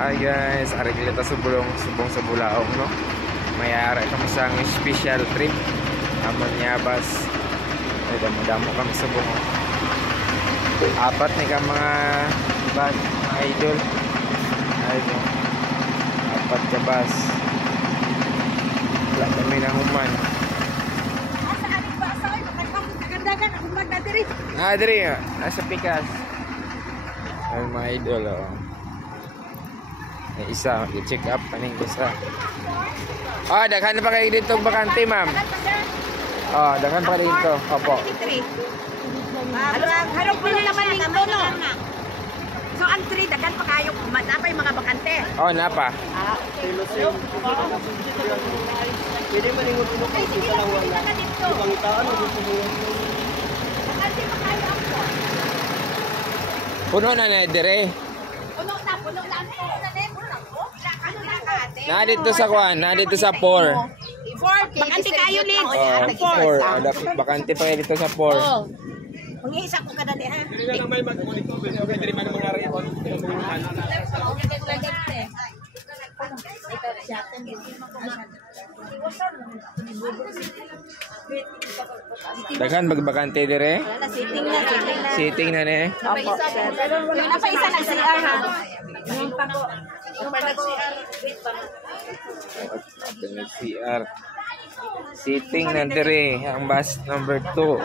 Hi guys, ari kita subong sa Bulaong no. Mayara kami sa special trip. Amon Yabas. Ay damo-damo kami subong. Apat ni ka mga bus, mga idol. Ay no. Apat ka bus. Wala kami na human. Diri, nasa Pikas. Ay mga idol oh. Isa, i-check up kaning isa. Oh, daghan pa kayo dito bakante, ma'am. Oh, daghan pa dito. Opo. Harap ko na naman dito, no? So, ang 3, daghan pa kayo. Napa yung mga bakante. Oh, napa. Pwede maningot mo kung dito lang wala. Ipangitaan o gusto mo. Bakante pa kayo ako. Puno na na, dire. Puno na po. Na dito sa kuan, na dito sa 4. 4, bakante kayo din. Oh, 4. Bakante pa kayo dito sa 4. Oh. Mangisa ko kadali ha. Hindi ka naman mag-monitor. Okay, diri man mangyari ako. Daghan magbakante dire. Sitting na ne. Opo, sir. Yung napa isa ng CR ha. Yung pako. Yung CR. CR. Sitting na dire ang bus number 2.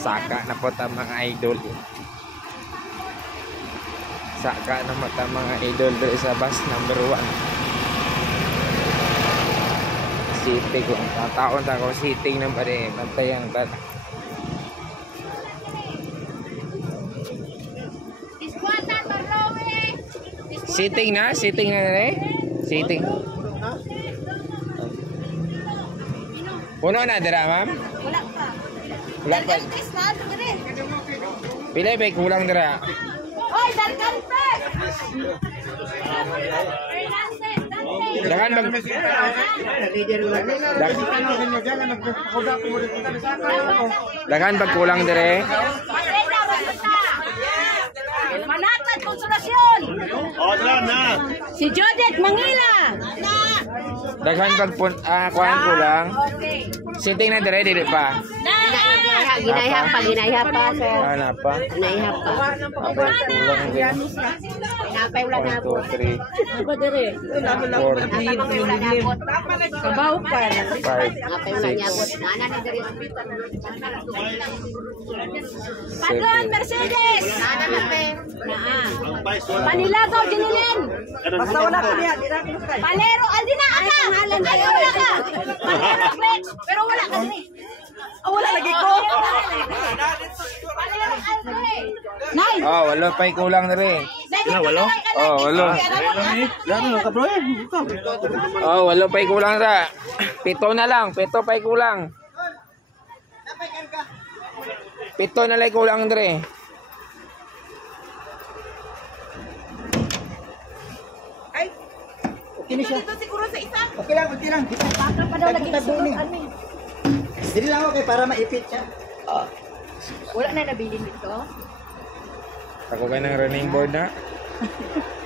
Saka na po ta mga idol. Saka na mata mga idol dito sa bus number 1. Sitting ko. Tataon ta ko sitting na pa rin. Bantayang ta. Sitting na rin. Sitting. Puno na dira, ma'am? Wala pa. Wala pa. Pila ba kulang dira? Hoy, dalkan pa. Dagan Dagan pag kulang dire. Manatad Konsolasyon. Na. Si Judith Mangila. Daghan pag kuan kulang. Sitting na dire dili pa. Ginayha pa, sir. Ana pa. Ginayha pa. Apa kulang din. Napay wala na po. 1 2 3. Ako dire. 4 Kabaw pa. 5 Napay wala niya po. 6 Nana ni dire. Padron Mercedes. Nana na pe. Panilagaw Jinilin. Basta wala ko niya. Palero Aldina aka. Ay wala ka. Palero Flex. Pero wala ka dire. Wala lagi ko. Palero Aldre. Nay. Oh, wala pa kulang dire. Walo? Oh, walo. Lalo ka bro. Oh, walo pa kulang ra. 7 na lang, 7 pa kulang. 7 na lang kulang dire. Okay siya. Ito siguro sa isa. Okay lang. Baka pa daw lagi sunod ani. Dili lang okay para maipit siya. Wala na nabilin dito. Ako ka ng running board na.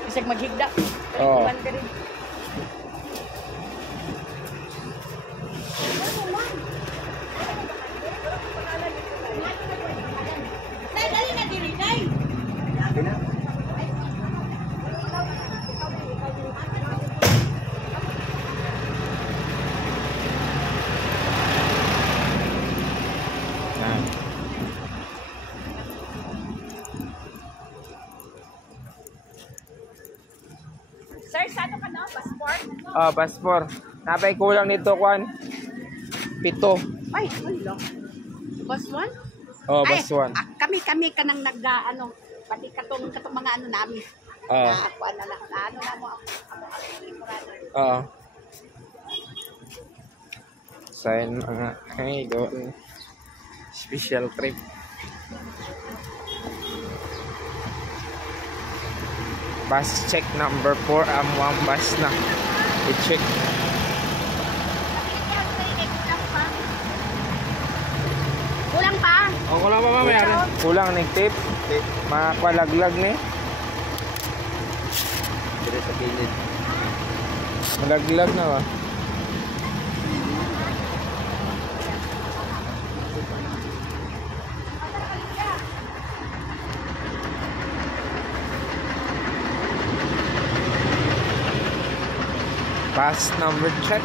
Isag maghigda. Oh. Iwan ka rin. Nay, dali na diri, nay. Sir, saan ka na? Passport? Oh, passport. Napay kulang nito kwan. 7. Ay, wala. Bus 1? Oh, bus 1. Kami ka nang nag-ano, pati katong mga ano namin. Oh. Ako na ano na mo ako. Oo. Sign mga idol. Special trip. Bus check number 4 ang 1 bus na i-check. Kulang pa mamaya. Kulang ng tip. Mapalaglag ni. Dire sa gilid. Malaglag na ba? Pass number check.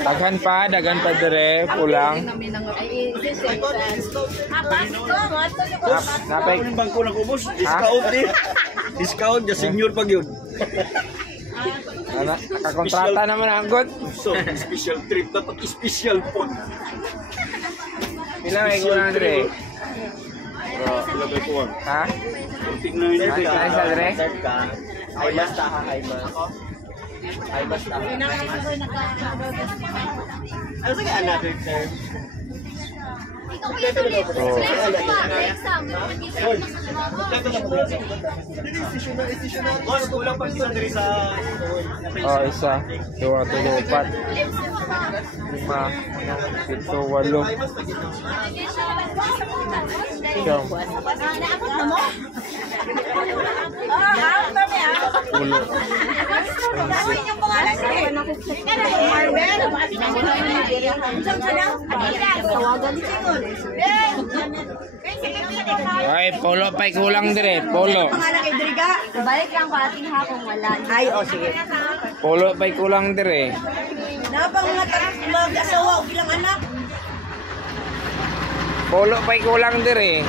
Daghan pa dire, pulang. Napay Ang bangko na kubos, discount ni. Discount ya senior pag yun. nakakontrata naman ang good. So, special trip dapat special food. Pila may kulang dire? Ha? Tingnan niyo Ano sa dire? Ay basta ha, ay basta. Ay basta. Ano sa another term? Ikaw kuya tulit. Flex pa. Exam. Boss, kulang pa sila diri sa Oh, isa. 2, 3, 4, 5, 6, 7, 8. Siyam. Naabot na mo? Out na niya. Ulo. Gawin yung pangalan niya. Marvel. Tawagan ni Sigol. Ay, polo pa'y kulang dire. Polo. Pangalan kay Driga. Balik lang pa ating hapong wala. Ay, o sige. Polo pa'y kulang dire. Napang mag-asawa o bilang anak. Polo pa'y kulang dire.